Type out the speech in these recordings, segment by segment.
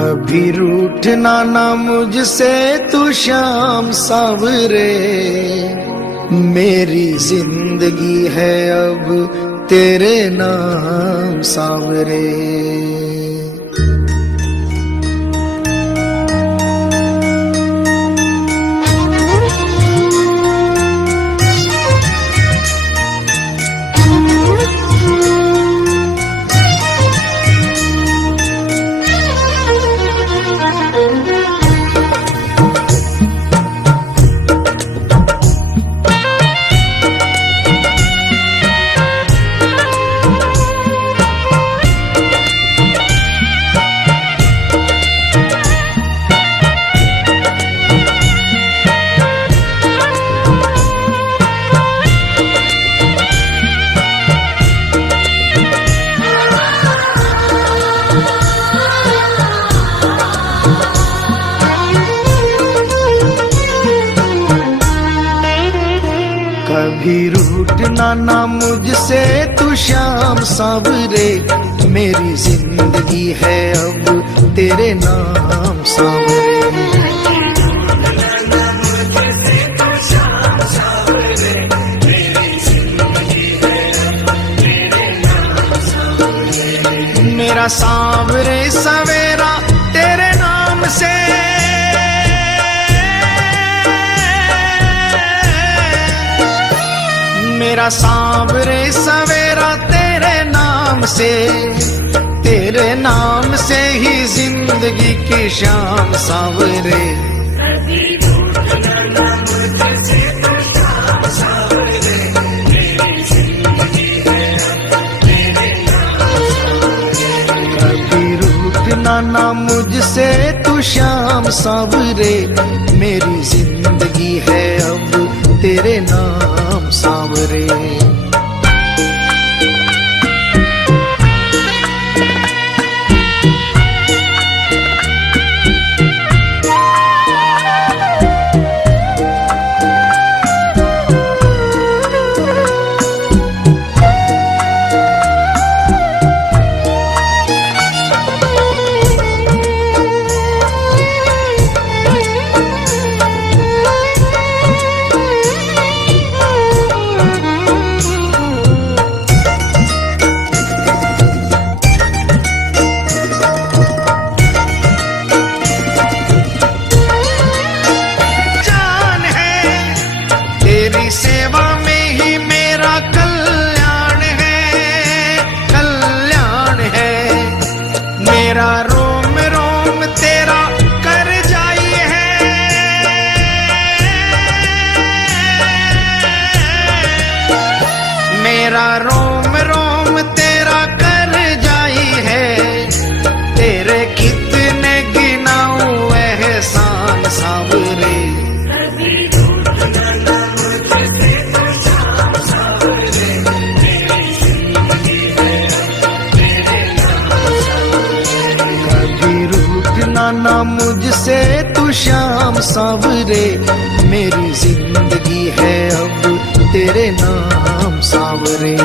कभी रूठना ना मुझसे तू श्याम सावरे, मेरी जिंदगी है अब तेरे नाम सावरे। कभी रूठना ना मुझसे तू श्याम सावरे, मेरी जिंदगी है अब तेरे नाम सावरे। मेरा सावरे सवेरा तेरे नाम से, मेरा सावरे सवेरा तेरे नाम से, तेरे नाम से ही जिंदगी की शाम सावरे। कभी रूठना ना मुझसे तू श्याम सावरे, मेरी जिंदगी है अब तेरे नाम सावरे। सेवा में ही मेरा कल्याण है, कल्याण है। मेरा रोम रोम तेरा कर जाई है, मेरा रोम रोम तेरा कर जाई है। तेरे कितने गिनाऊं एहसान सावरे, ना मुझसे तू श्याम सावरे, मेरी जिंदगी है अब तेरे नाम सावरे।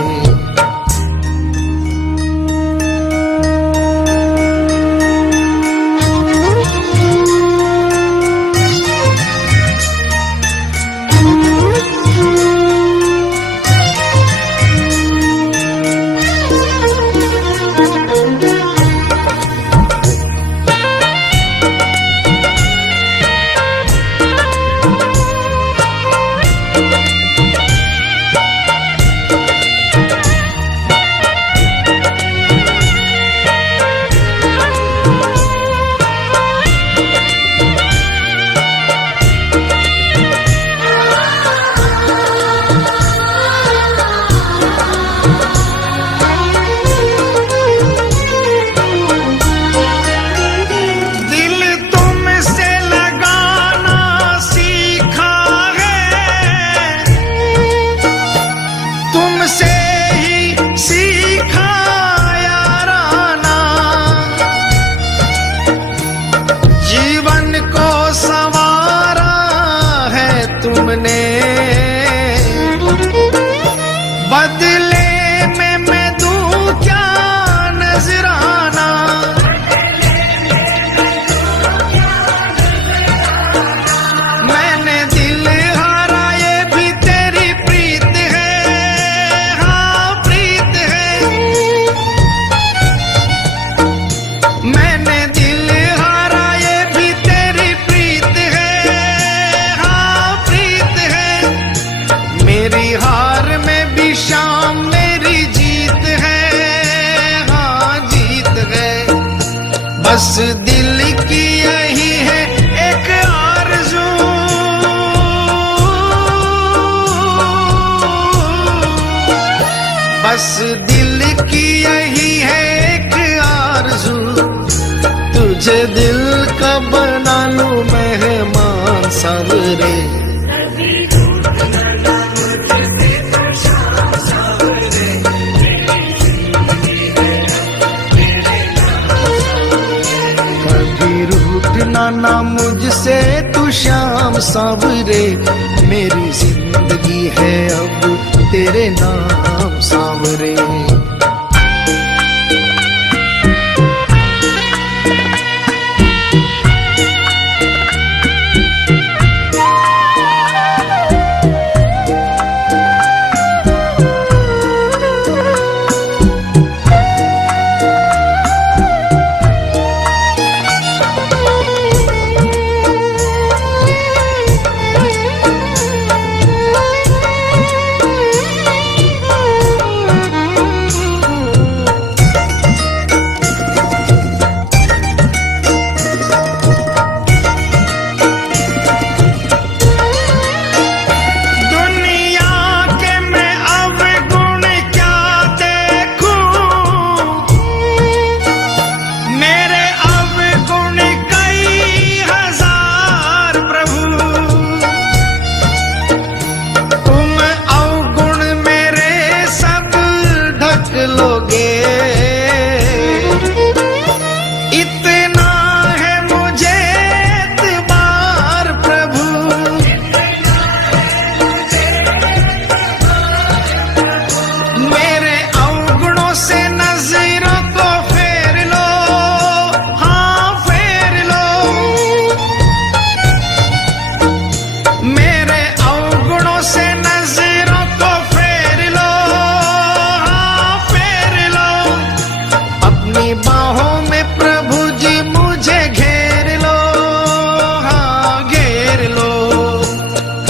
बस दिल की यही है एक आरज़ू, बस दिल की यही है एक आरज़ू, तुझे दिल का बना लूं मेहमान सावरे। ना मुझसे तू श्याम सावरे, मेरी जिंदगी है अब तेरे नाम सावरे।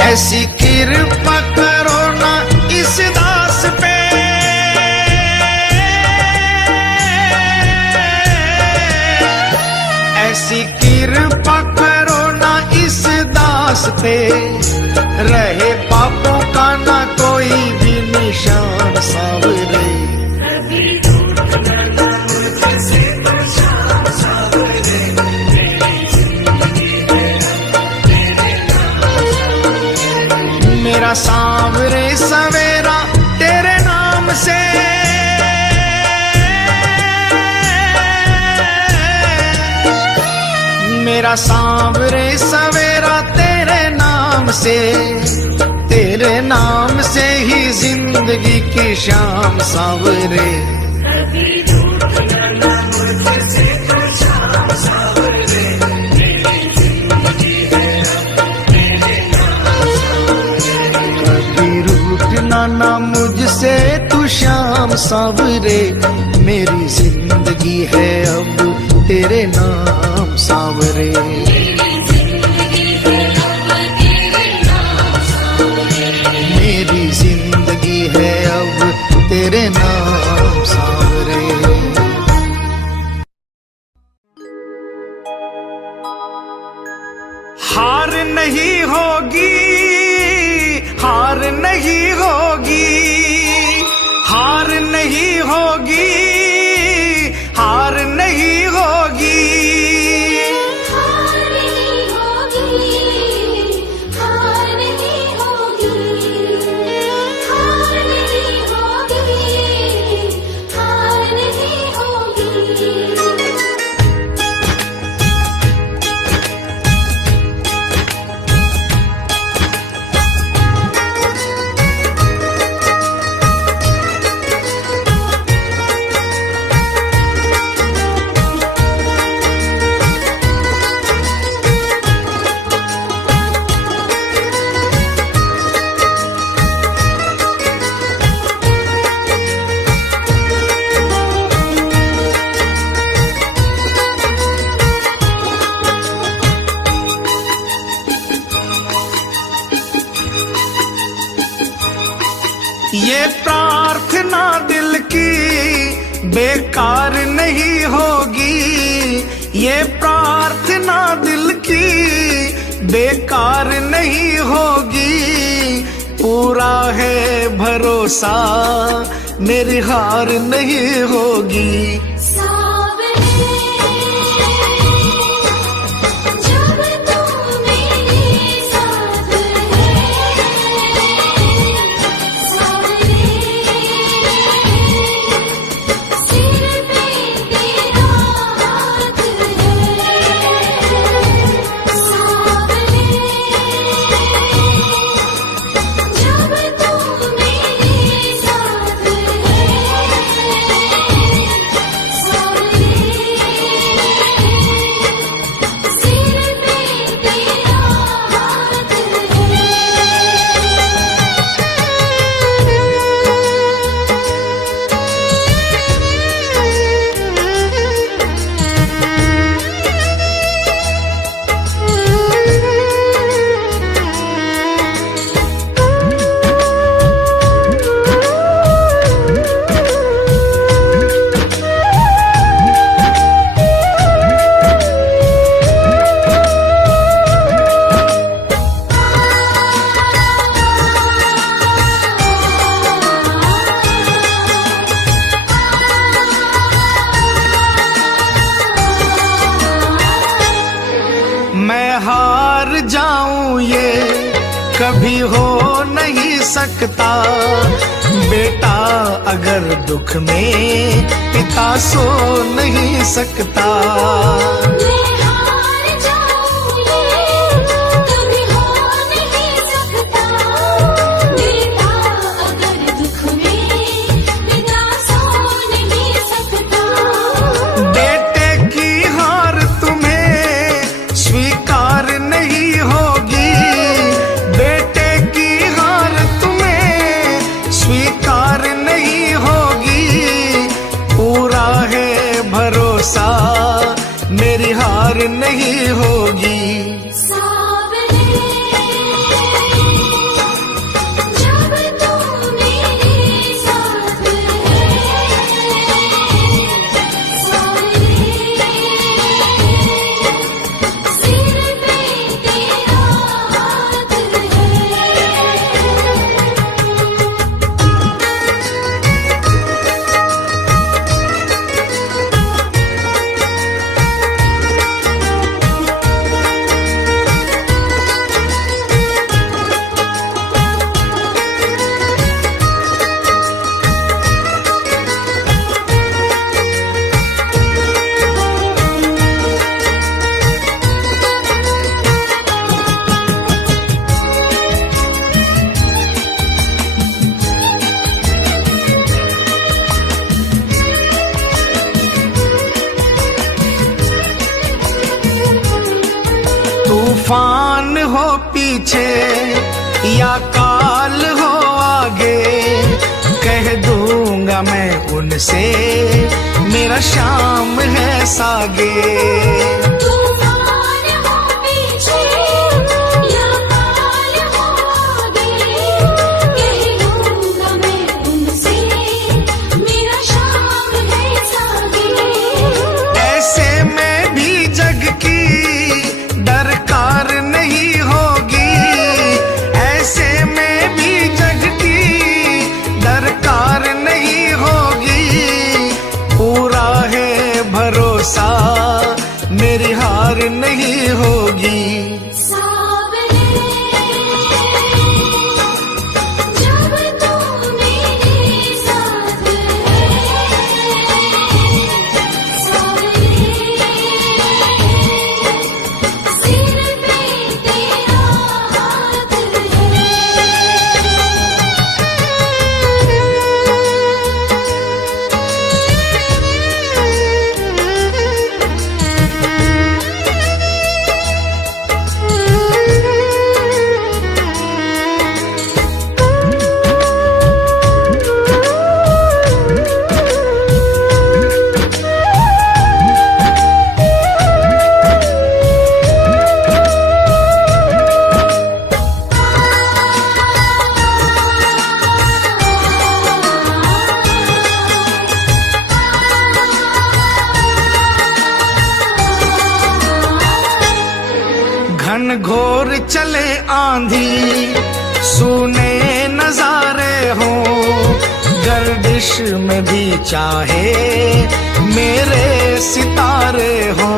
ऐसी कृपा करो ना इस दास पे, ऐसी कृपा करो ना इस दास पे, रहे पापों का ना कोई भी निशान सावरे। मेरा सांवरे सवेरा तेरे नाम से, मेरा सांवरे सवेरा तेरे नाम से, तेरे नाम से ही जिंदगी की शाम सांवरे। ना मुझसे तू श्याम सावरे, मेरी जिंदगी है अब तेरे नाम सावरे। मेरी जिंदगी है अब तेरे नाम सावरे। हार नहीं होगी, हार नहीं होगी, हार नहीं होगी, हार नहीं होगी, हार नहीं होगी, हार नहीं होगी, हार नहीं होगी, हार नहीं होगी। ये प्रार्थना दिल की बेकार नहीं होगी, ये प्रार्थना दिल की बेकार नहीं होगी, पूरा है भरोसा मेरी हार नहीं होगी। सावरे जब तू मेरे साथ है, सावरे सिर पे तेरा हाथ है, सावरे जब तू मेरे साथ है, सावरे सिर पे तेरा हाथ है। मैं हार जाऊं ये कभी हो नहीं सकता, बेटा अगर दुख में पिता सो नहीं सकता। मैं हार जाऊं ये कभी हो नहीं सकता, बेटा अगर दुख में पिता सो नहीं सकता। बेटे की हार तुम्हें स्वीकार नहीं होगी, बेटे की हार तुम्हें स्वीकार नहीं होगी, पूरा है भरोसा मेरी हार नहीं होगी। सावरे जब तू मेरे साथ है, सावरे सिर पे तेरा हाथ है। तूफान हो पीछे या काल हो आगे, कह दूंगा मैं उनसे मेरा शाम है सागे। तूफान हो पीछे या काल हो आगे, कह लूंगा मैं उनसे मेरा शाम है सागे। ऐसे में भी जग की दरकार नहीं होगी, ऐसे में भी जग की दरकार नहीं होगी, पूरा है भरोसा मेरी हार नहीं होगी। सावरे जब तू मेरे साथ है, सावरे सिर पे तेरा हाथ है। घनघोर चले आंधी, सुने नजारे हो, गर्दिश में भी चाहे मेरे सितारे हो।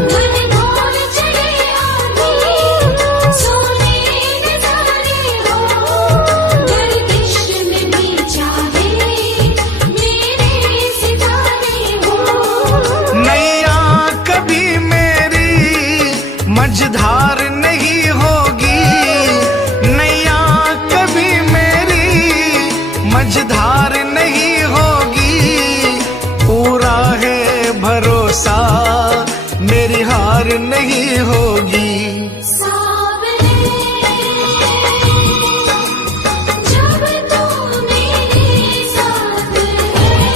घनघोर चले आंधी, सोने नजारे हो, गर्दिश में भी चाहे मेरे सितारे हो। नैया कभी मेरी मझधार नहीं होगी, नैया कभी मेरी मझधार नहीं होगी, पूरा है भरोसा मेरी हार नहीं होगी। सावरे जब तू मेरे साथ है,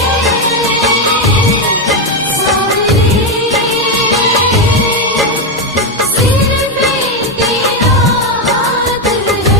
सावरे सिर पे तेरा हाथ है।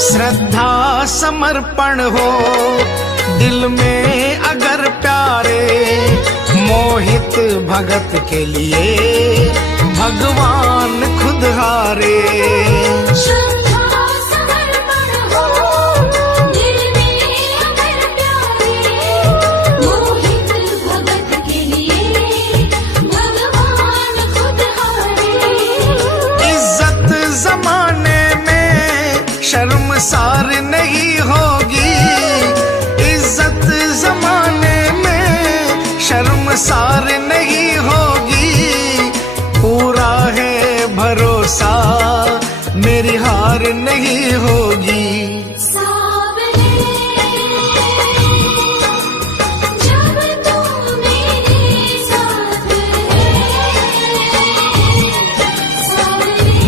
श्रद्धा समर्पण हो दिल में अगर प्यारे, मोहित भगत के लिए भगवान खुद हारे। श्रद्धा समर्पण हो दिल में अगर प्यारे, मोहित भगत के लिए भगवान खुद हारे। इज्जत जमाने में शर्मसार नहीं होगी, इज्जत जमाने में शर्मसार नहीं होगी, पूरा है भरोसा मेरी हार नहीं होगी। सावरे जब तू मेरे साथ है, सावरे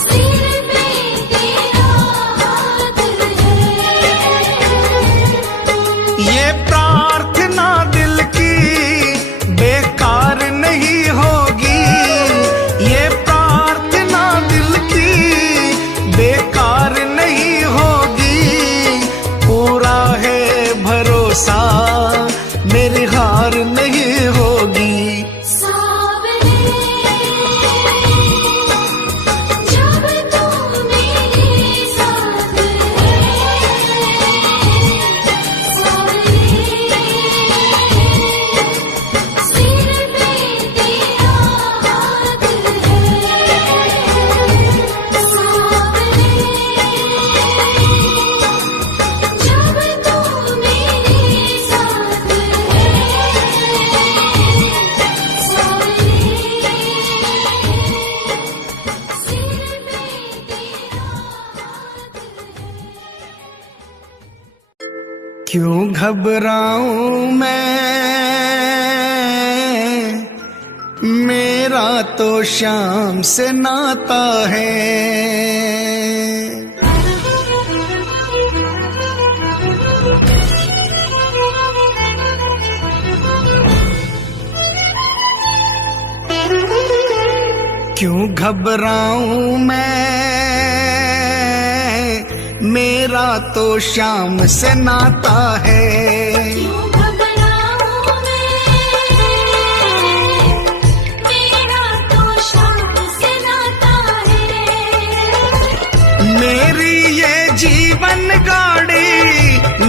सिर पे तेरा हाथ है। ये प्रार्थना दिल की बेकार नहीं होगी, ये प्रार्थना दिल की बेकार नहीं होगी, पूरा है भरोसा मेरी हार नहीं होगी। सावरे जब तू मेरे साथ है, सावरे सिर पे तेरा हाथ है। सावरे जब तू मेरे साथ क्यों घबराऊं मैं, मेरा तो शाम से नाता है। क्यों घबराऊं मैं, मेरा तो शाम से नाता है। क्यों घबराऊं मैं, मेरा तो शाम से नाता है। मेरी ये जीवन गाड़ी,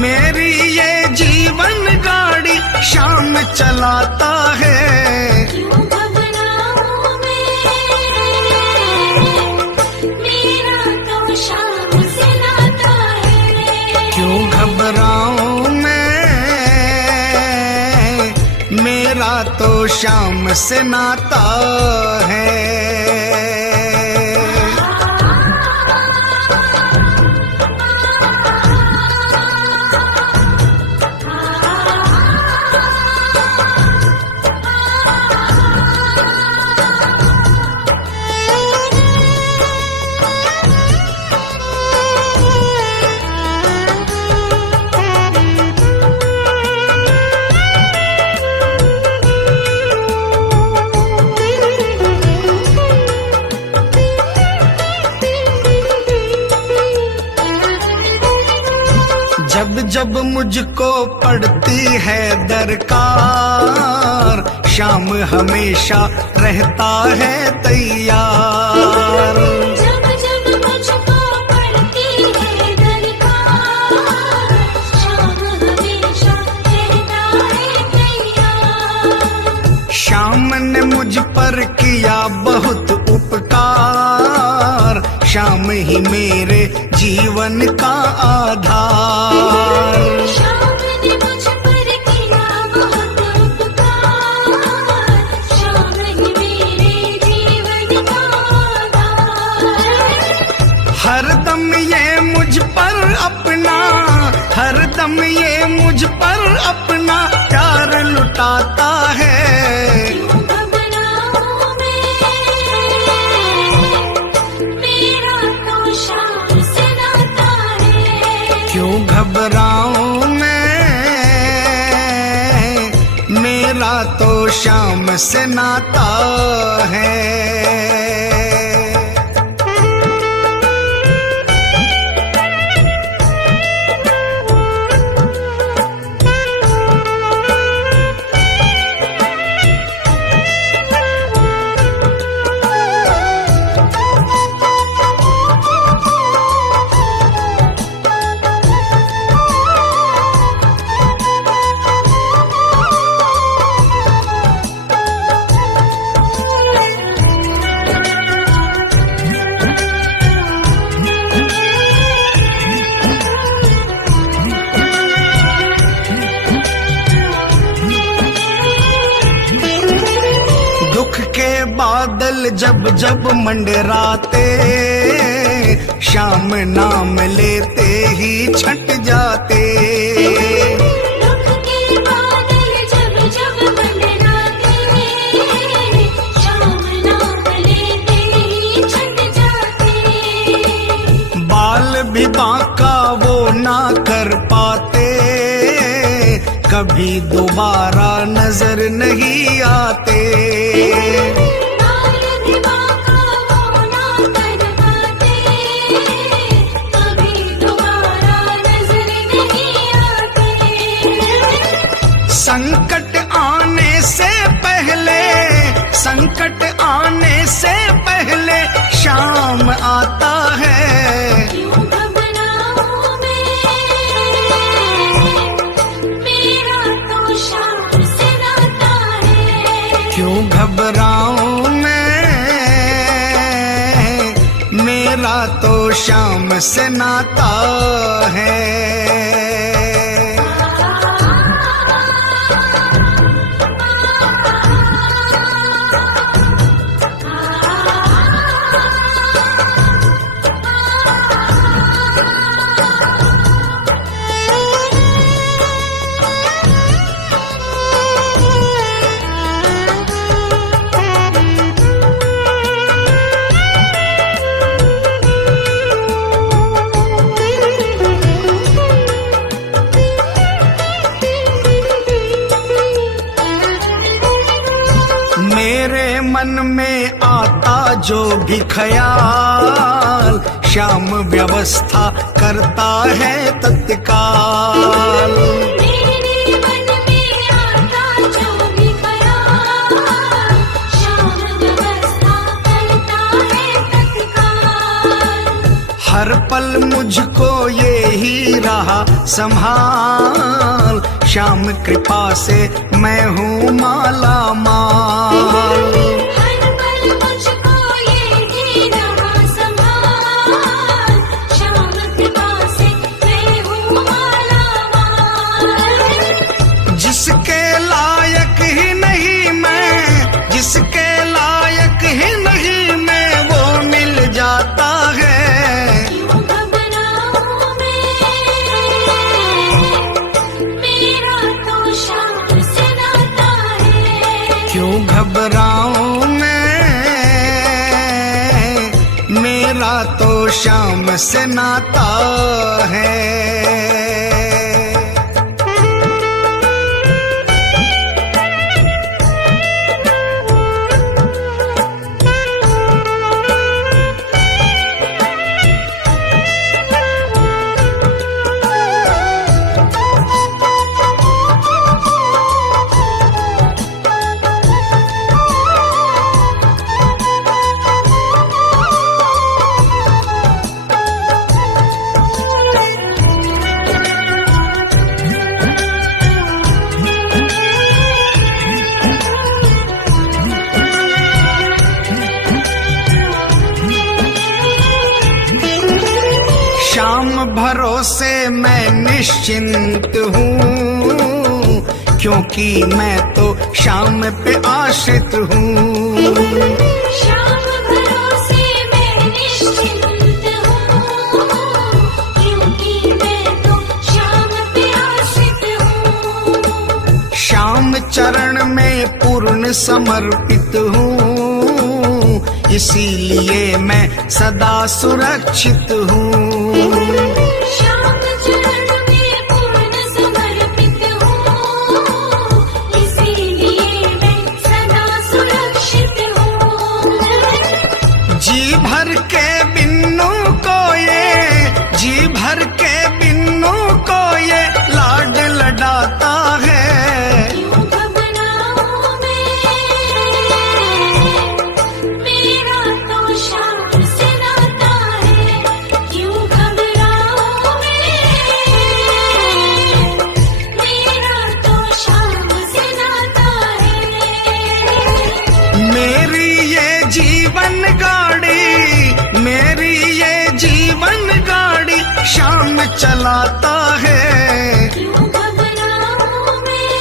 मेरी ये जीवन गाड़ी शाम चलाता है। क्यों घबराऊं मैं, मेरा तो शाम से नाता है। क्यों घबराऊं मैं, मेरा तो शाम से नाता है। जब मुझको पड़ती है दरकार, शाम हमेशा रहता है तैयार। जब जब मुझको पड़ती है दरकार, शाम हमेशा रहता है तैयार। श्याम ने मुझ पर किया बहुत उपकार, श्याम ही मेरे जीवन का आधार। श्याम ने मुझ पर किया बहुत उपकार, श्याम ही मेरे जीवन का आधार। हरदम ये मुझ पर अपना, हरदम ये मुझ पर अपना प्यार लुटाता है। क्यों घबराऊं मैं, मेरा तो शाम से नाता है। क्यों घबराऊं मैं, मेरा तो शाम से नाता है। दुख के बादल जब जब मंडराते, शाम नाम लेते ही छट जाते। दुख के बादल जब जब मंडराते, शाम नाम लेते ही छट जाते। बाल भी बांका वो ना कर पाते, कभी दोबारा नजर नहीं आते। बाल भी बांका वो ना कर पाते, कभी दोबारा नजर नहीं आते। संकट आने से पहले, संकट आने से पहले शाम आता है। क्यों घबराऊं मैं, मेरा तो शाम से नाता है। क्यों घबराऊं मैं, मेरा तो शाम से नाता है। मेरे मन में आता जो भी ख्याल, श्याम व्यवस्था करता है तत्काल। मेरे मन में आता जो भी ख्याल, शाम व्यवस्था करता है तत्काल। हर पल मुझको ये ही रहा संभाल, श्याम कृपा से मैं हूँ माला माल। हर पल मुझको ये ही रहा संभाल, श्याम कृपा से मैं हूँ माला माल। जिसके लायक ही नहीं मैं, जिसके लायक ही नहीं मैं, वो मिल जाता है। क्यों घबराऊं मैं, मेरा तो शाम से नाता है। क्यों घबराऊं मैं, मेरा तो शाम से नाता है। भरोसे मैं निश्चिंत हूँ, क्योंकि मैं तो श्याम पे आश्रित हूँ। श्याम भरोसे मैं निश्चिंत हूँ, क्योंकि मैं तो श्याम पे आश्रित हूँ। श्याम चरण में पूर्ण समर्पित हूँ, इसीलिए मैं सदा सुरक्षित हूँ। श्याम चरण में पूर्ण समर्पित हूँ, इसीलिए मैं सदा सुरक्षित हूँ। जी भर के बिन्नू को ये, जी भर के बिन्नू को ये लाड लडाता है। क्यों घबराऊं मैं, मेरा तो श्याम से नाता है। क्यों घबराऊं मैं, मेरा तो श्याम से नाता है। मेरी ये जीवन गाड़ी, मेरी ये जीवन गाड़ी श्याम चलाता है। क्यों घबराऊं मैं,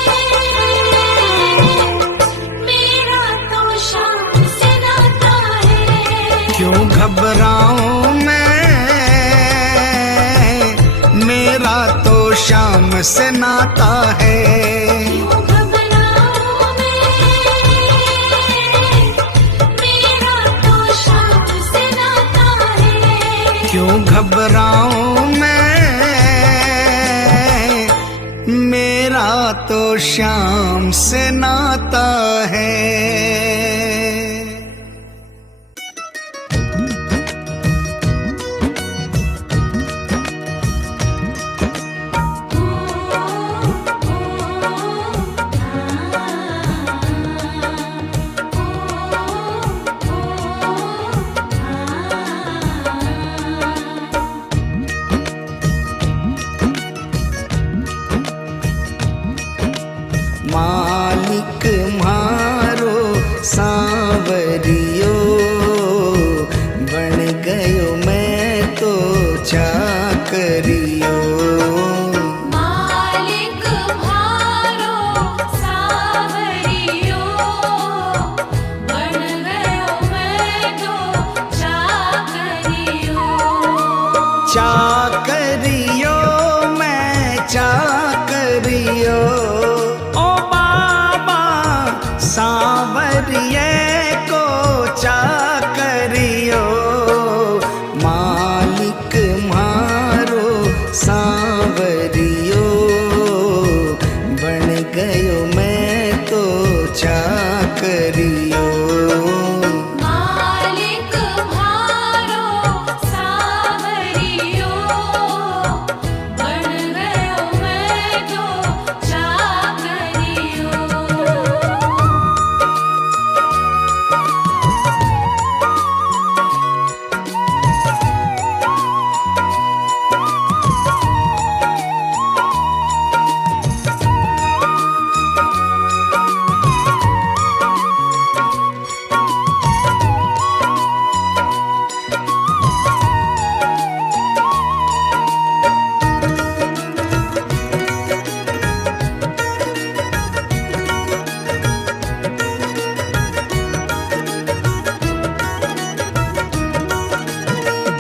मेरा तो श्याम से नाता है। क्यों घबराऊं मैं, मेरा तो श्याम से नाता है। क्यों घबराऊं मैं, मेरा तो श्याम से नाता है। क्यों घबराऊं मैं, मेरा तो श्याम से नाता है। मालिक मारो सांवरियो, बन गयो मैं तो चाकरियो। मालिक म्हारो सावरियो, बन गयो मैं तो चाकरियो। चाकरियो मैं चाकरियो, ओ बाबा सांवरिये को चाकरियो। मालिक मारो सांवरियो, बन गयो मैं तो चाकरियो। मालिक म्हारो सावरियो, बन गयो मैं तो चाकरियो।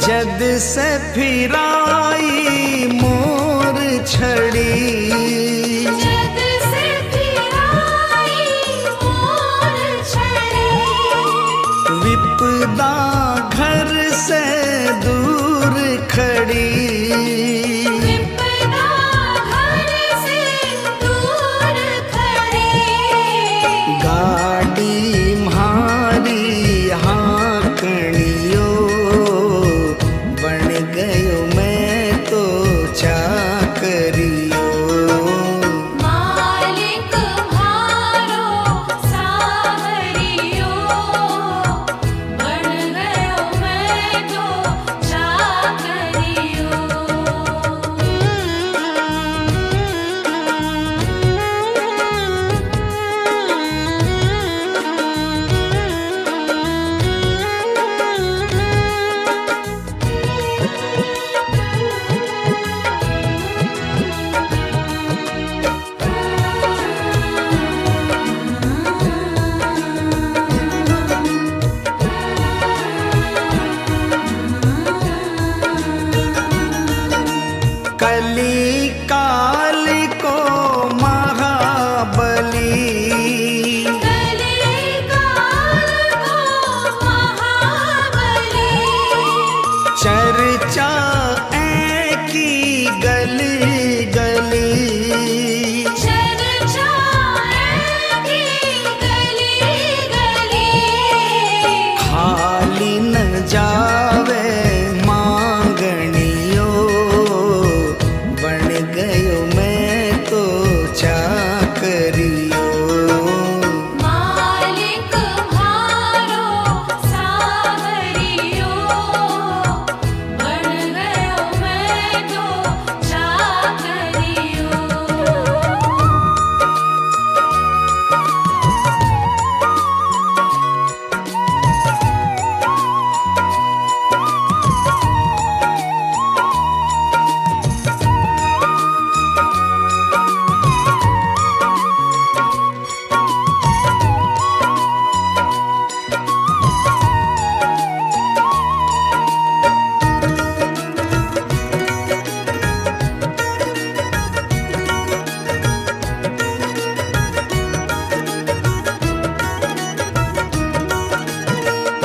जद से फिराई मोर छड़ी, जद से फिराई मोर छड़ी, विपदा घर से दूर खड़ी। विपदा घर से दूर खड़ी। गाड़ी म्हारी हाँकणियो, बन गयो मैं तो चाकरियो। मालिक म्हारो सावरियो, बन गयो मैं तो चाकरियो।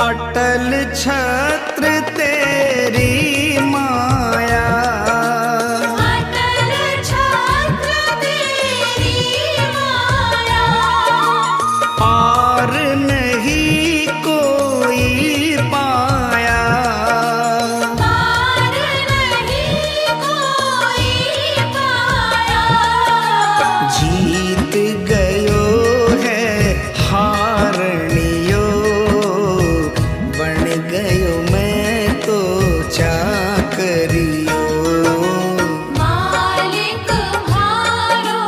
अटल छत्र तेरी माया, अटल छत्र तेरी माया, और नहीं कोई पाया। पार नहीं कोई पाया। जीत गयो है हारनियो, बन गयो मैं तो चाकरियो। मालिक म्हारो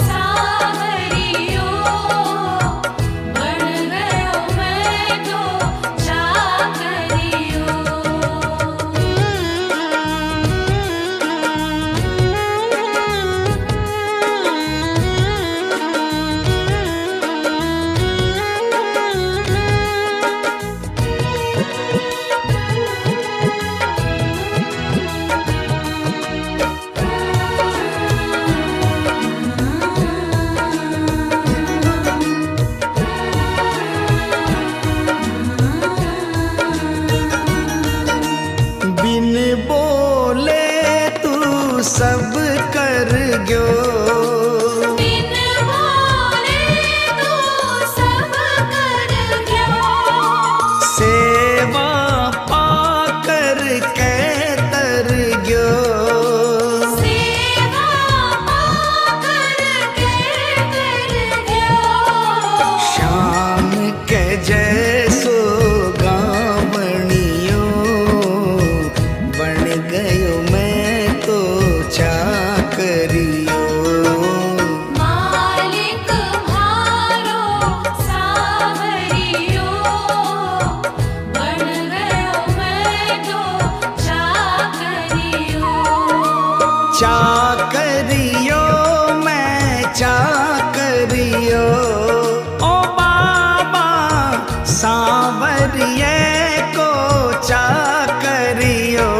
सावरियो, बन गयो मैं तो चाकरियो। बिन बोले तू सब कर गयो, बिन बोले तू सब कर गयो। सेवा पाकर के तर गयो। सेवा पाकर के कर गयो। शाम के जैसो गावणियो, बन गयो मैं तो चाकरियो। मालिक म्हारो सावरियो, बन गयो मैं तो चाकरियो। चाकरियो मैं चाकरियो, ओ बाबा सांवरिये को चाकरियो।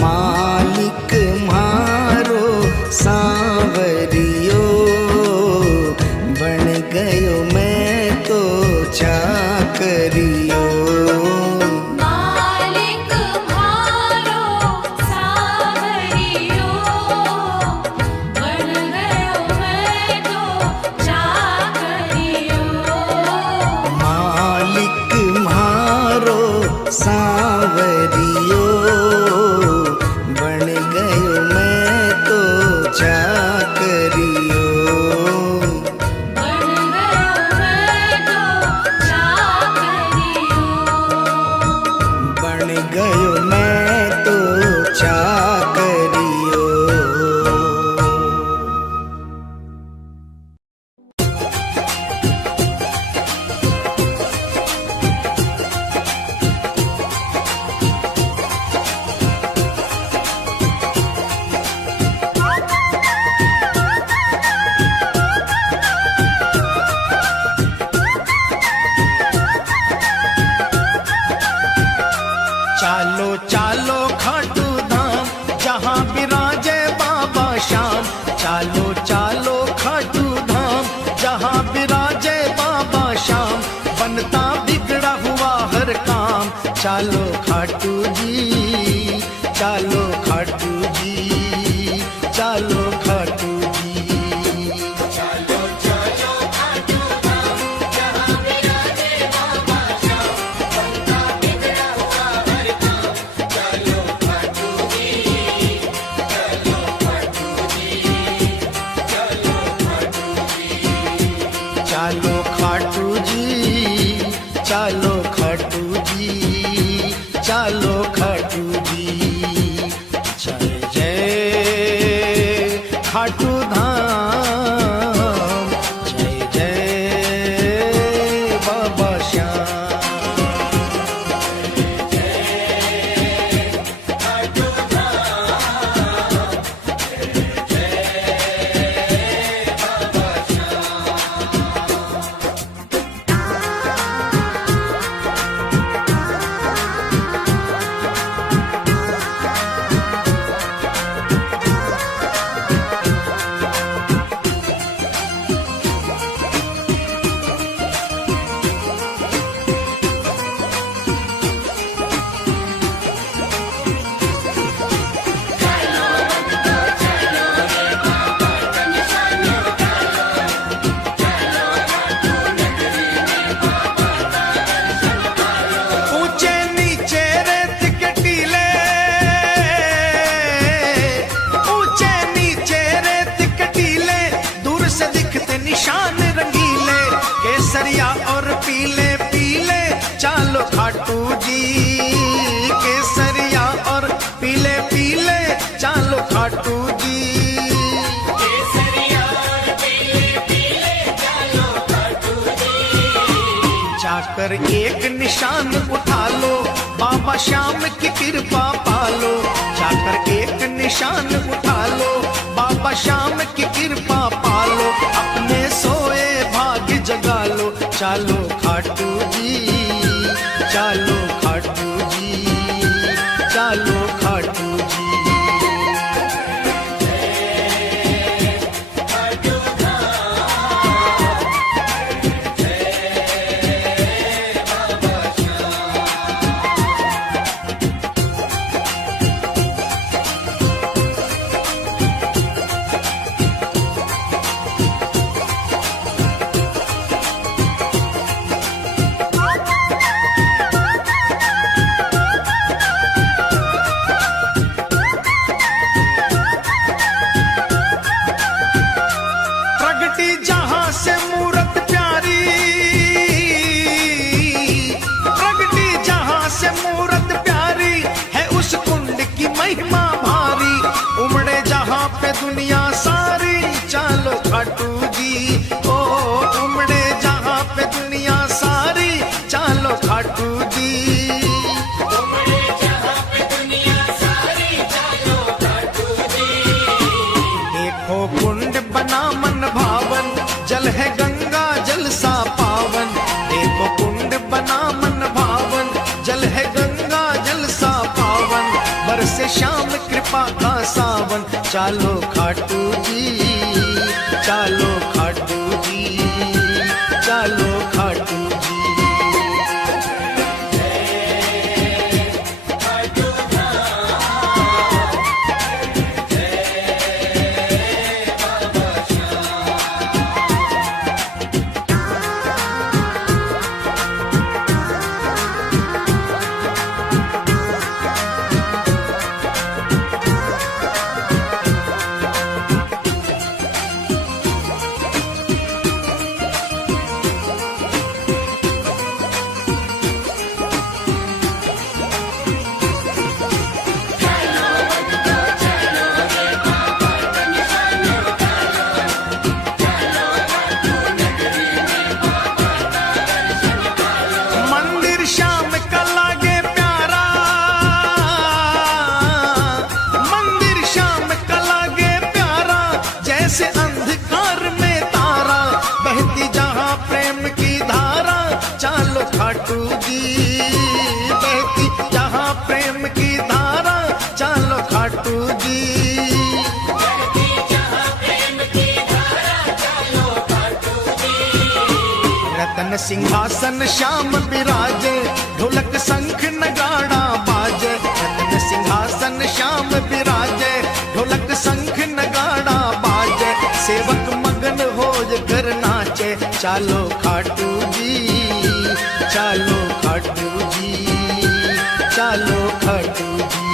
मालिक म्हारो सांवरियो, बन गयो मैं तो चाकरियो। मालिक म्हारो सावरियो, बन गयो मैं तो चाकरियो। मालिक म्हारो सांवरियो, बन गयो मैं तो चाकरियो। बन गयो मैं तो चाकरियो। बन गयो मैं तो चाकरियो। चालो चालो खाटू धाम, जहाँ विराजे बाबा श्याम। चालो चालो खाटू धाम, जहाँ विराजे बाबा श्याम। बनता बिगड़ा हुआ हर काम, चालो खाटू जी, चालो खाटू जी, चालो खाटू जी। चालो खाटू जी, चालो खाटू जी, चालो खाटू जी। खाटू जी केसरिया और पीले पीले चालो खाटू जी जाकर एक निशान उठा लो बाबा श्याम की कृपा पालो जाकर एक निशान उठा लो बाबा श्याम की कृपा पालो अपने सोए भाग्य जगा लो चालो खाटू जी चालो खाटू जी चालो खाटू जी दुनिया सारी चालो खाटू जी ओ उमड़े जहां पे दुनिया सारी चालो खाटू जी उमड़े जहां पे दुनिया सारी चालो खाटू जी देखो कुंड बना मन भावन जल है गंगा जल सा पावन देखो कुंड बना मन भावन जल है गंगा जल सा पावन बरसे श्याम कृपा का सावन चालो खाटू जी चालो खाटू जी चालो खाटू जी खाटू जी बहती जहां प्रेम की धारा चालो खाटू जी रतन सिंहासन श्याम विराजे ढोलक शंख नगाड़ा बाजे रतन सिंहासन श्याम विराजे ढोलक शंख नगाड़ा बाजे सेवक मगन हो घर नाचे चालो खाटू जी चालो खाटू जी चालो खाटू जी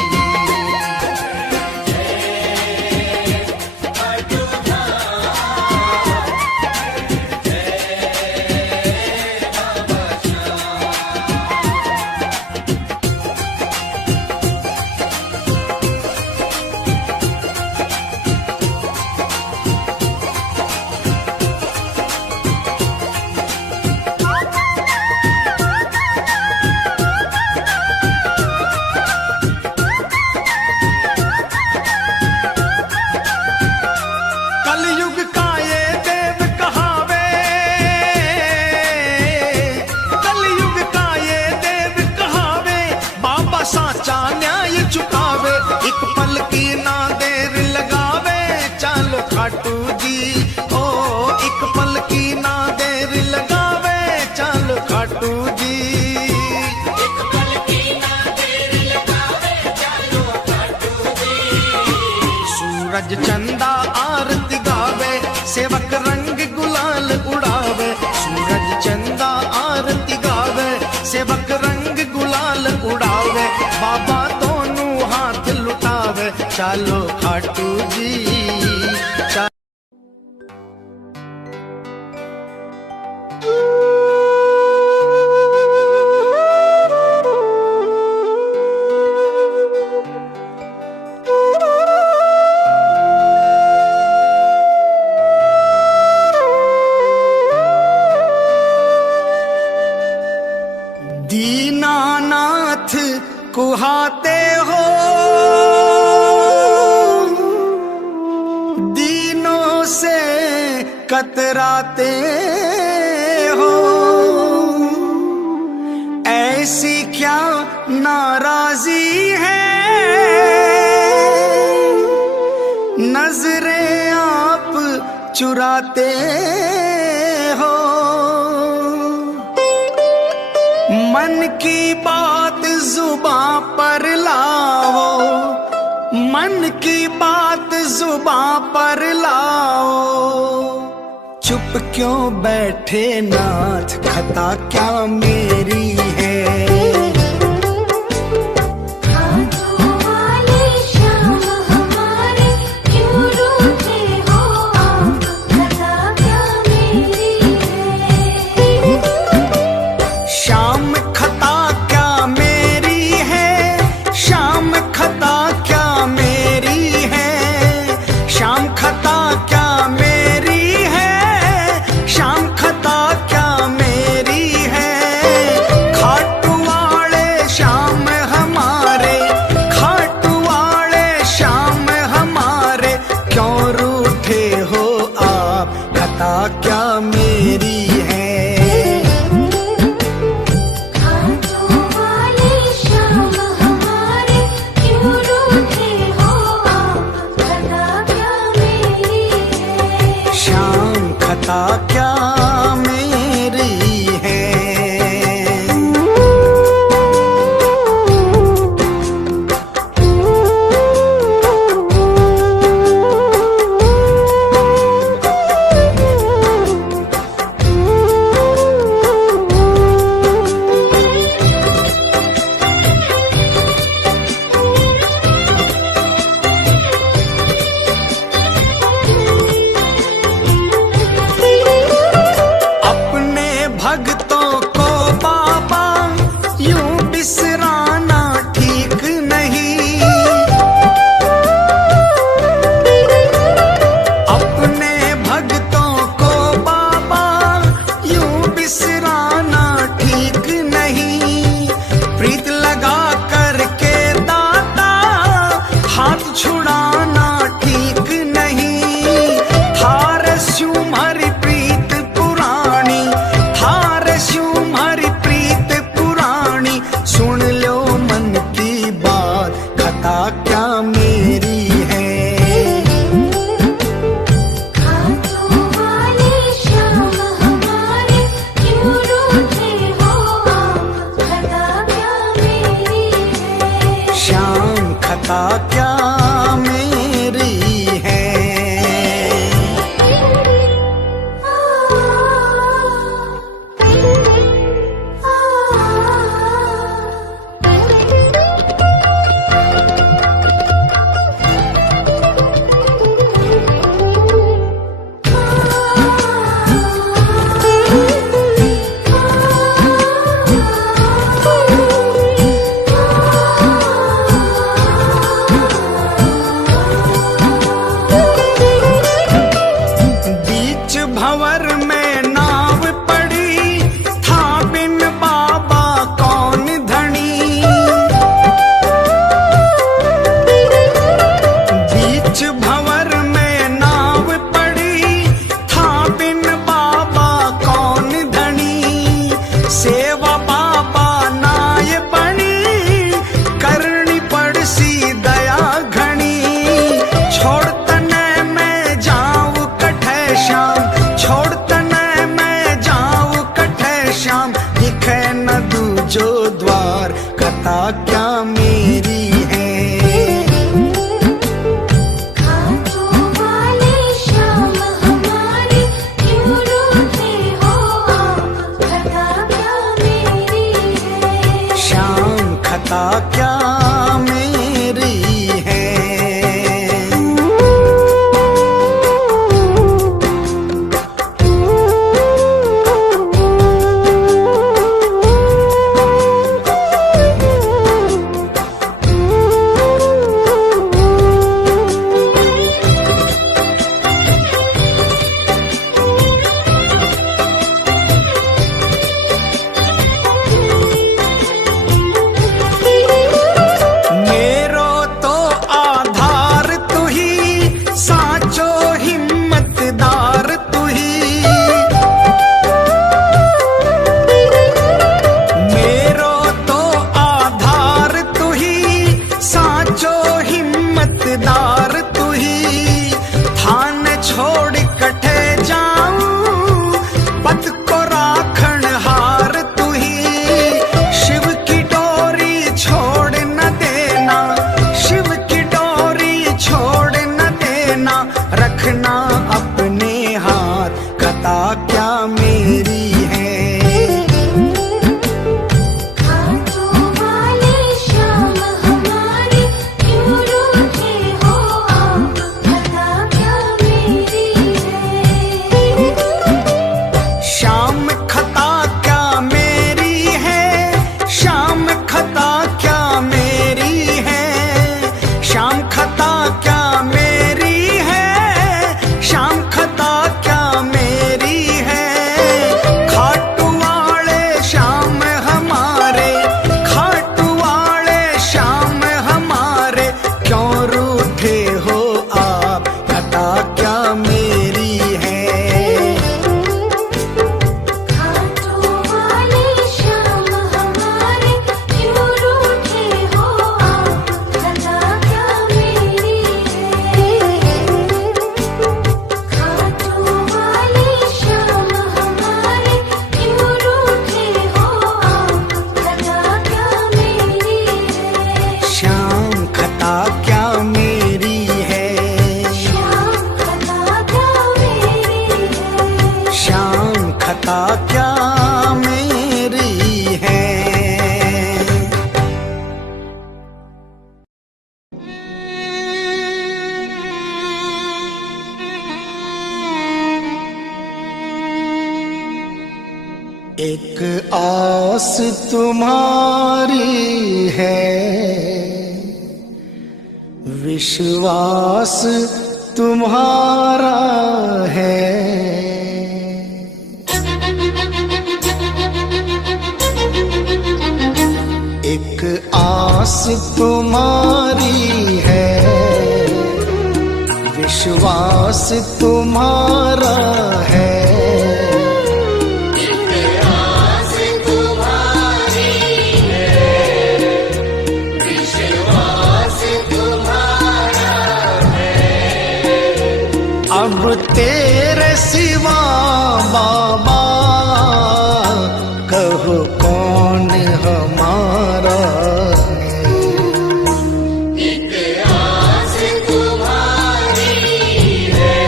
साचा न्याय चुकावे एक पल की ना देर लगावे चालो खाटू जी ओ एक पल की ना देर लगावे चालो खाटू जी एक पल की ना देर लगावे चालो खाटू जी सूरज चंदा आरती गावे सेवक रंग गुलाल उड़ावे सूरज चंदा आरती गावे सेवक रंग गुलाल उड़ावे बाबा दोनों हाथ लुटावे चालो खाटू जी नाथ कुहाते हो, दीनों से कतराते हो, ऐसी क्या नाराजी है, नजरें आप चुराते हो। मन की बात जुबां पर लाओ, मन की बात जुबां पर लाओ, चुप क्यों बैठे नाथ, खता क्या मेरी है। हाथों वाले श्याम हमारे क्यों रूठे हो आप, खता क्या मेरी है। शाम खता क्या मेरी है, शाम खता क्या मेरी है, शाम खता क्या मेरी है, शाम खता क्या मेरी है। खाटू वाले श्याम हमारे, खाटू वाले श्याम हमारे, क्यों रूठे हो आप, खता क्या मेरी है। हाथों वाले श्याम हमारे क्यों रूठे हो आप, खता क्या मेरी है। शाम खता क्या मेरी है। अपने भक्तों को बाबा यूं बिसराना ठीक नहीं, अपने भक्तों को बाबा यूं बिसराना ठीक नहीं। प्रीत लगा करके दाता हाथ छुड़ाना ठीक नहीं। थार स्यूं हरी प्रीत पुरानी, थार स्यूं हरी प्रीत पुरानी, सुन लो मन की बात, खता क्या मेरी है। हाथों वाले श्याम हमारे क्यों रूठे हो आप, खता क्या मेरी है। शाम खता क्या मेरी है। बीच भंवर में नाव पड़ी, था बिन बाबा कौन धनी। बीच भंवर में नाव पड़ी, था बिन बाबा कौन धनी। सेवा बाबा नाय बनी, करनी पड़सी दया घनी। छोड़ तने मैं जाऊं कठे श्याम, छोड़ तने मैं जाऊं कठे श्याम, दिखे न दूजो द्वार, कथा क्या मेरी है। हाथों वाले श्याम हमारे क्यों रूठे हो आप, खता क्या मेरी है। शाम खता क्या मेरी है। एक आस तुम्हारी है, विश्वास तुम्हारा है। एक आस तुम्हारी है, विश्वास तुम्हारा है। अब तेरे सिवा बाबा कहो कौन हमारा है। एक आस तुम्हारी है,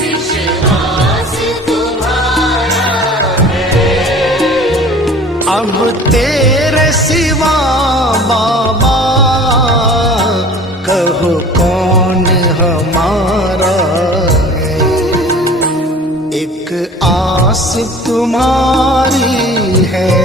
विश्वास तुम्हारा है। अब तेरे सिवा बाबा कहो कौन हमारा है। एक आस तुम्हारी है।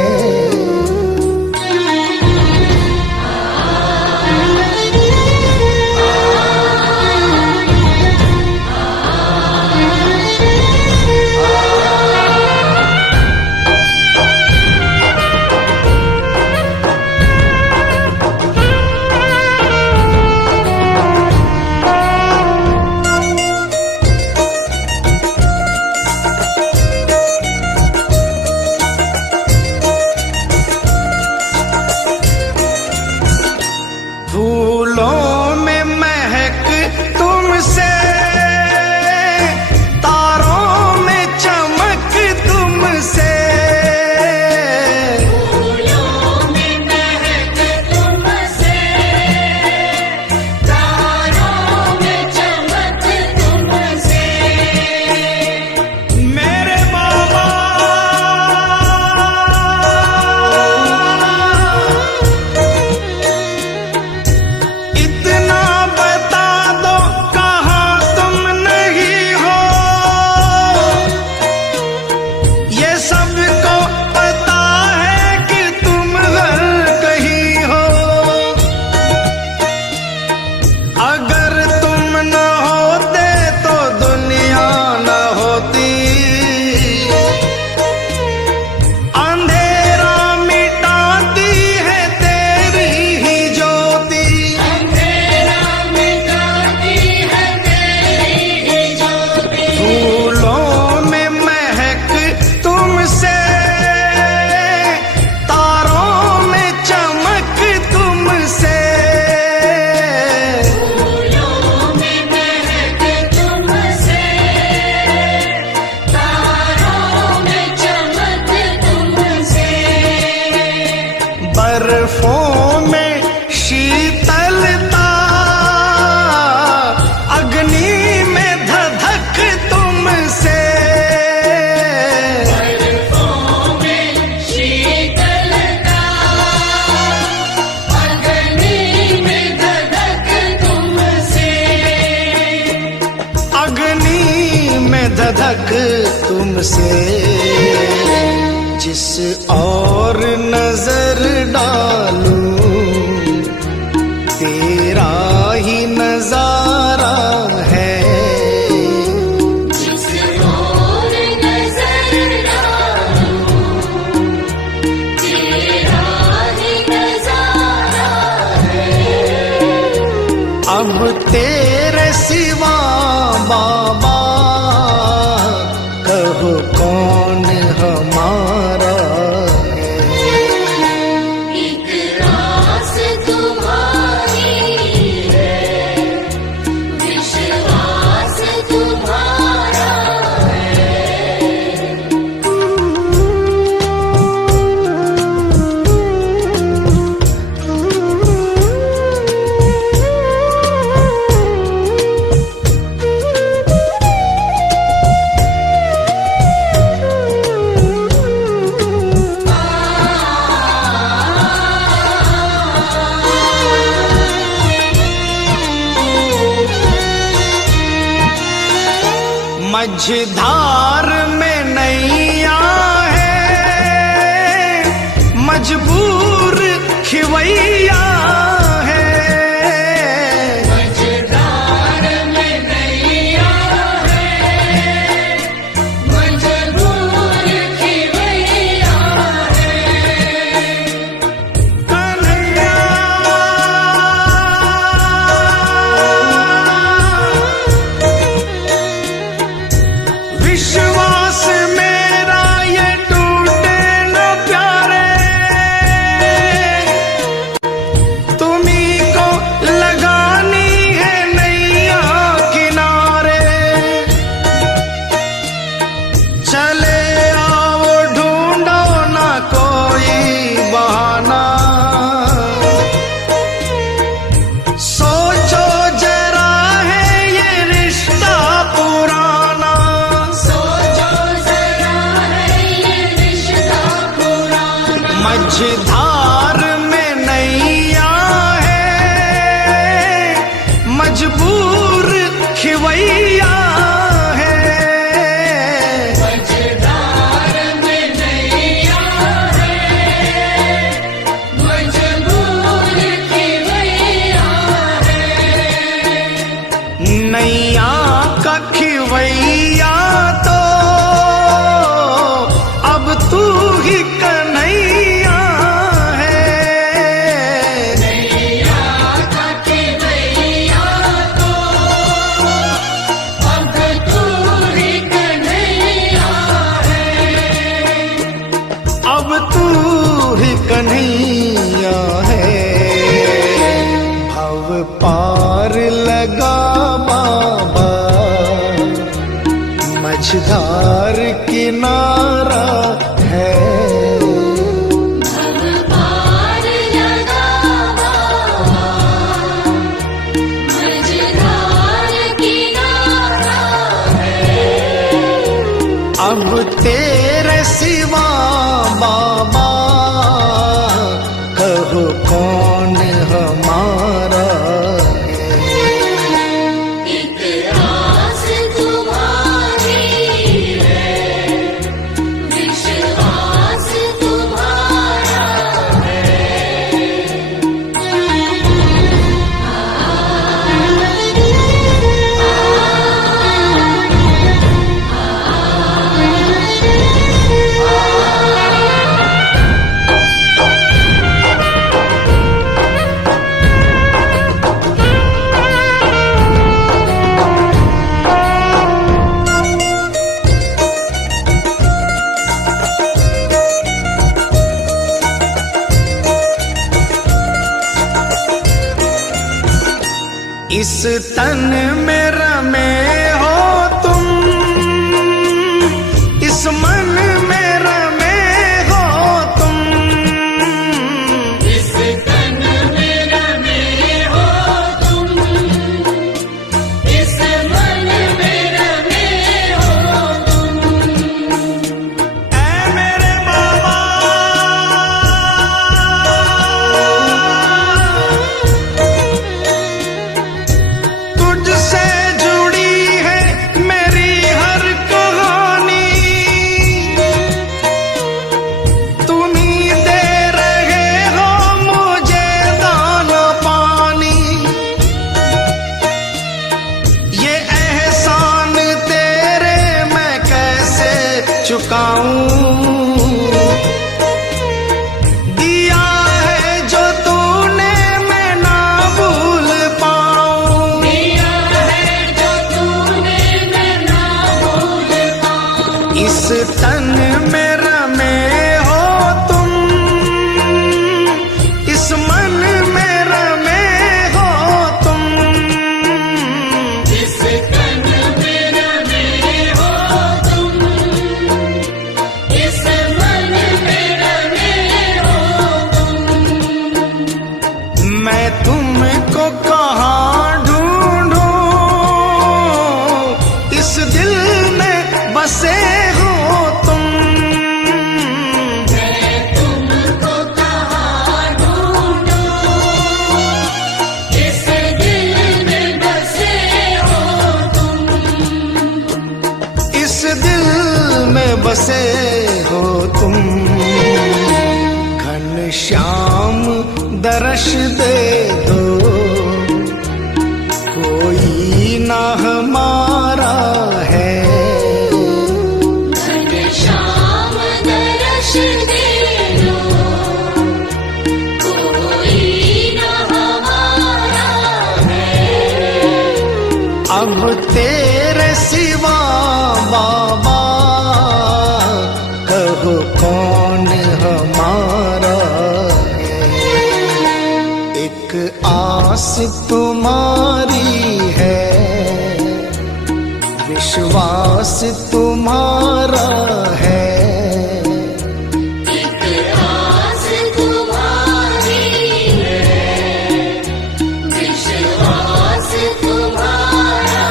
फूलों में महक तुमसे, तारों में चमक तुमसे। फूलों में महक तुमसे, तारों में चमक तुमसे। मेरे बाबा इतना बता दो कहाँ तुम नहीं हो, ये सबको पता है कि तुम हर कहीं हो। अगर तुम न होते तो दुनिया न होती, अंधेरा मिटाती है तेरी ही ज्योति। अंधेरा मिटाती है तेरी ही ज्योति। फूलों में महक तुमसे, तारों में चमक तुमसे। फूलों में महक तुमसे, तारों में चमक तुमसे। बर्फों में शीतलता, अग्नि में धधक तुमसे। बर्फों में शीतलता, अग्नि में धधक तुमसे। अग्नि में धधक तुमसे। जिस और नजर डालूं तेरा ही नजारा है। जिस ओर नजर डालूं, तेरा ही नजारा है। अब तेरे सिवा बाबा कहो कौन हमारा है। एक आस तुम्हारी है, विश्वास तुम्हारा है। मझधार में नैया है, खिवैया है। मझधार में नैया है, मजबूर खिवैया है। कन्हैया विश्वास मेरा ये टूटे न प्यारे, तुम्ही को लगानी है नैया किनारे। चले आओ ढूंढो ना कोई बहाना, सोचो जरा है ये रिश्ता पुराना। सोचो जरा है ये रिश्ता पुराना। मझधार में नैया है, मजबूर खिवैया है। मझधार में नैया है, मजबूर खिवैया है। नैया का खिवैया तो अब तू ही कन्हैया है। नैया का खिवैया तो अब तू ही कन्हैया है। अब तू ही कन्हैया है। भव पार लगा बाबा, मझधार किनारा है। भव पार लगा बाबा, मझधार किनारा है। अब तेरे सिवा बाबा, कहो कौन हमारा है। एक आस तुम्हारी है, विश्वास तुम्हारा इस तन में रमे हो तुम, इस मन में रमे हो तुम। इस तन में रमे हो तुम, इस मन में रमे हो तुम। ऐ मेरे बाबा, तुझसे शाम दर्श दे दो, कोई ना हमारा है। घनश्याम दर्श दे दो, कोई न हमारा है। अब तेरे सिवा बाबा कहो कौन हमारा है। एक आस तुम्हारी है, विश्वास तुम्हारा है। एक आस तुम्हारी है, विश्वास तुम्हारा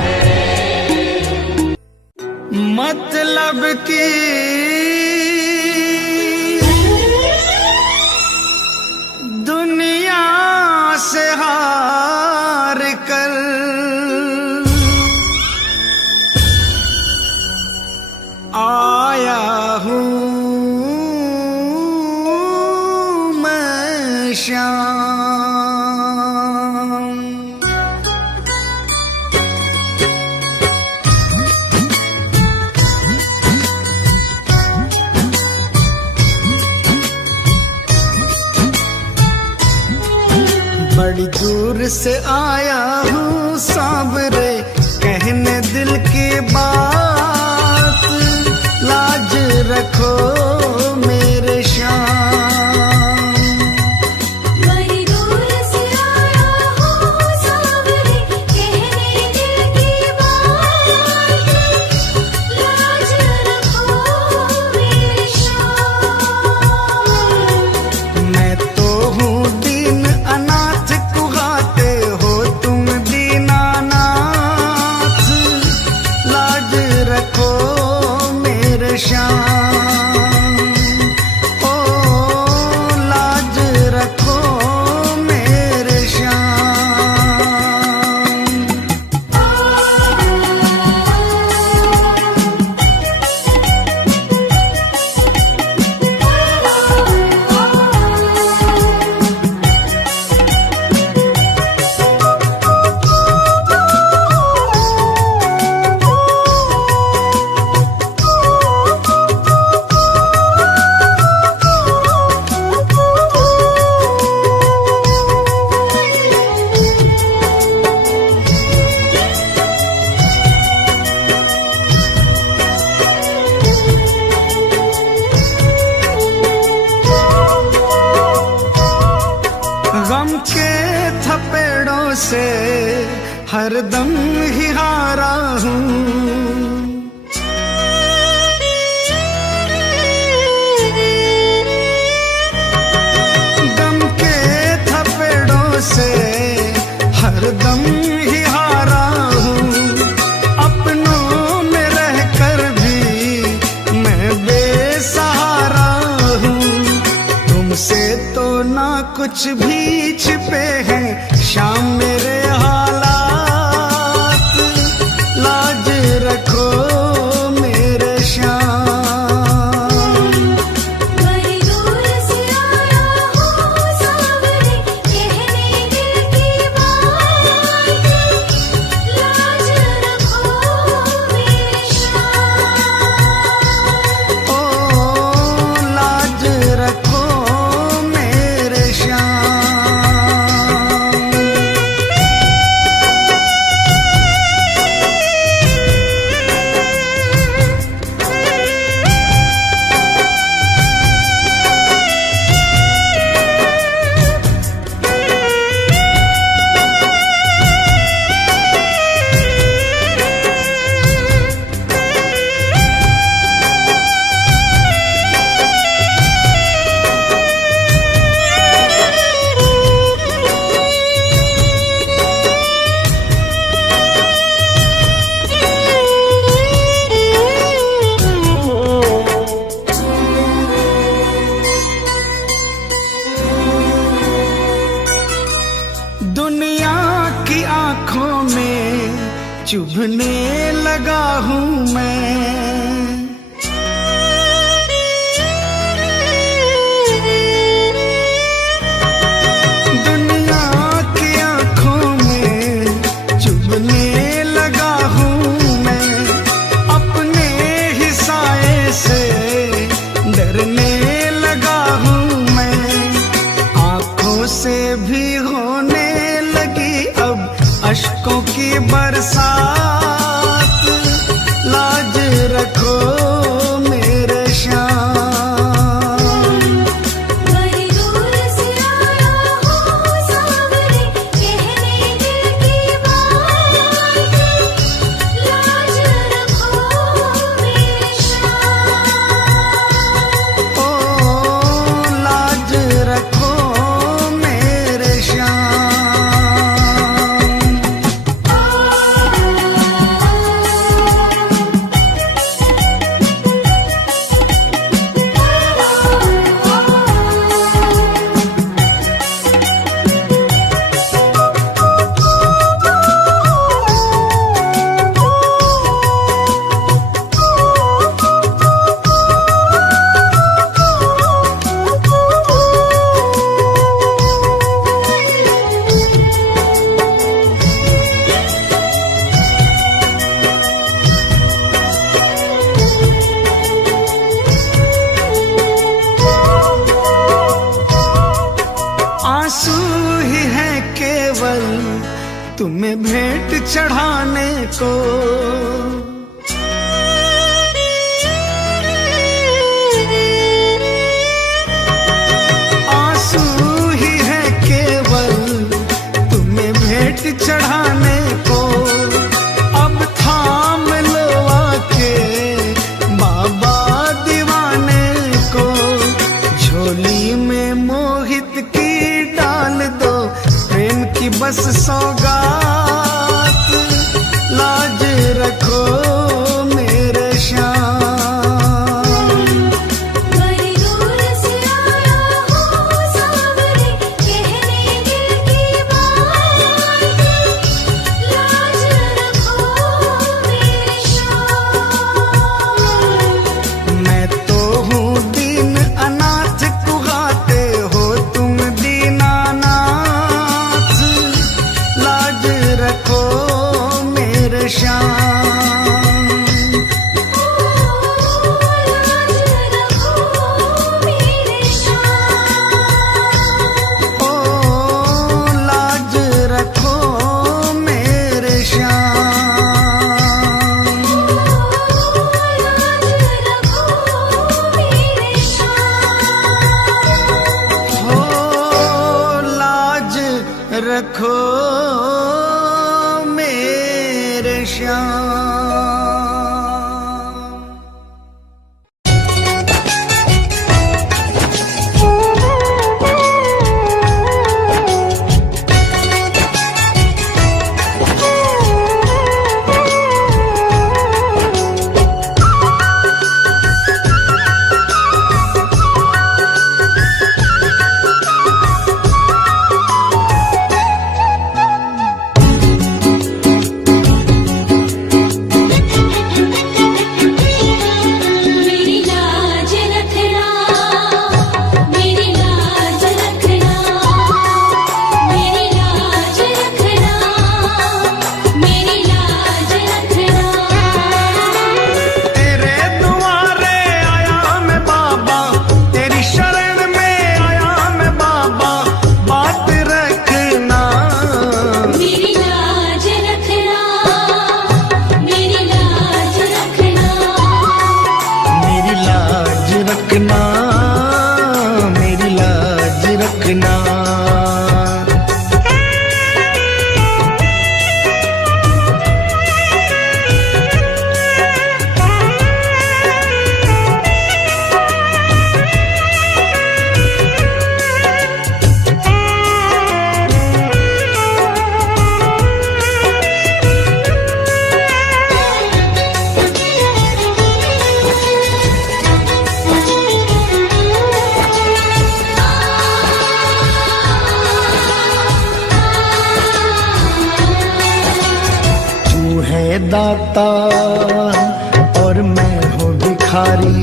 है। मतलब की दुनिया से हार कर आया हूँ मैं श्याम। बड़ी दूर से आया हूँ सांवरे, कहने दिल की बात। लाज रखो मेरे श्याम। बड़ी दूर से आया हूँ सांवरे, कहने दिल की बात। लाज रखो मेरे श्याम। मैं तो हूँ दीन अनाथ, कुहाते हो तुम दीनानाथ। लाज रखो मेरे श्याम, ओ लाज रखो मेरे श्याम। गम के थपेड़ों से हरदम ही हारा हूँ। गम के थपेड़ों से हरदम ही हारा हूँ। अपनों में रहकर भी मैं बेसहारा हूँ। तुमसे तो ना कुछ भी छिपे हैं शाम मेरे हालात। लाज रखो मेरे श्याम। बड़ी दूर से आया हूँ सांवरे, कहने दिल की बात। लाज रखो मेरे श्याम। ओ लाज रखो मेरे श्याम। दुनिया की आंखों में चुभने लगा हूँ मैं। से भी होने लगी अब अश्कों की बरसात। लाज रखो मेरे श्याम। बड़ी दूर से आया हूँ सावरे, कहने दिल की बात। लाज रखो मेरे श्याम। ओ लाज रखो मेरे श्याम। आंसू ही है केवल तुम्हें भेंट चढ़ाने को। आंसू ही है केवल तुम्हें भेंट चढ़ाने को। अब थाम लो आके बाबा दीवाने को। झोली में मोहित की डाल दो प्रेम की बस सौगात। लाज रखो मेरे श्याम। बड़ी दूर से आया हूँ सावरे, कहने दिल की बात। लाज रखो मेरे श्याम। मैं तो हूँ दीन अनाथ, कुहाते हो तुम दीनानाथ। लाज रखो मेरे श्याम। लाज रखो मेरे श्याम। ओ लाज रखो मेरे श्याम। मेरी लाज रखना, मेरी लाज रखना, मेरी लाज रखना, मेरी लाज रखना। तेरे दुआरे आया मैं बाबा, तेरी शरण में आया मैं बाबा। बात रखना मेरी लाज रखना, मेरी लाज रखना। मेरी लाज रखना, मेरी लाज रखना। तू है दाता और मैं हूँ भिखारी।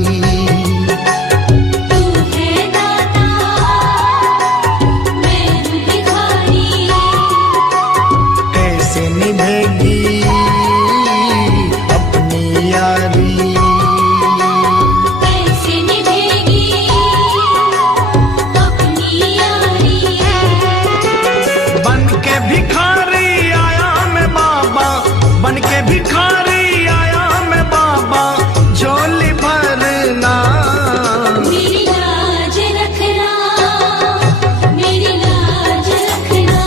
तू है दाता, मैं हूँ भिखारी। कैसे निभेगी अपनी यारी। कैसे निभेगी अपनी यारी। भिखारी आया मैं बाबा, बन के भिखारी आया मैं बाबा, झोली भरना। मेरी लाज रखना, मेरी लाज रखना,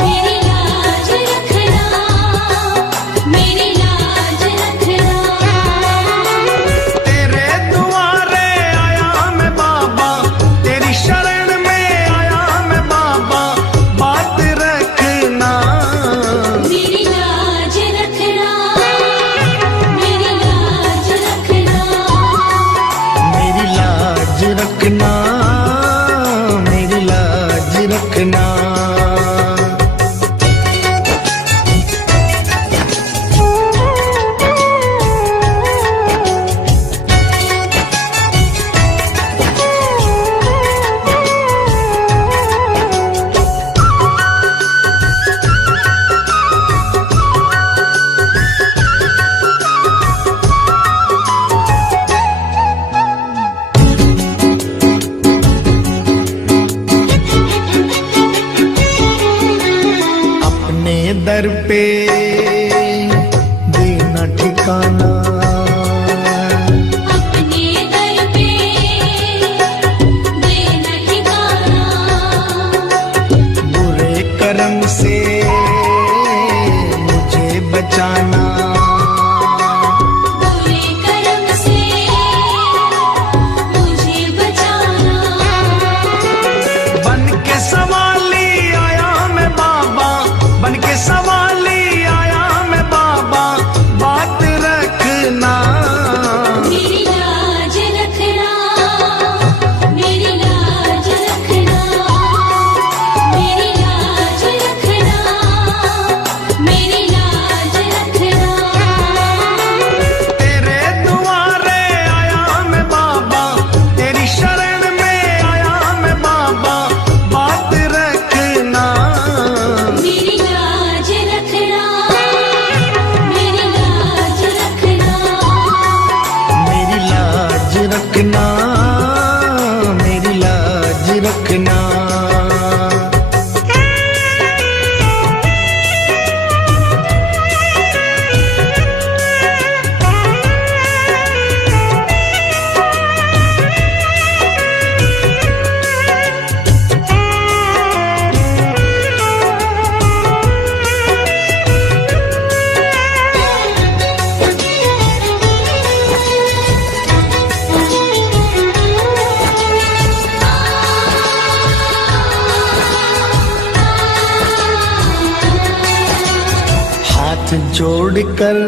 मेरी लाज रखना, मेरी लाज रखना। तेरे दुआरे आया मैं बाबा, तेरी शरण में आया मैं बाबा, बात रखना। मेरी लाज रखना, मेरी लाज रखना, मेरी लाज रखना, मेरी लाज रखना। अपने दर पे देना ठिकाना, अपने दर पे देना ठिकाना। बुरे कर्म से मुझे बचाना। बुरे कर्म से मुझे बचाना। बन के सवाली आया मैं बाबा, बन के सवाली आया मैं बाबा, बात रखना। मेरी लाज रखना, मेरी लाज रखना, मेरी लाज रखना, मेरी लाज रखना। तेरे दुआरे आया मैं बाबा, तेरी शरण में आया मैं बाबा, बात रखना। मेरी लाज रखना, मेरी लाज रखना, मेरी लाज रखना, मेरी लाज रखना। हाथ जोड़कर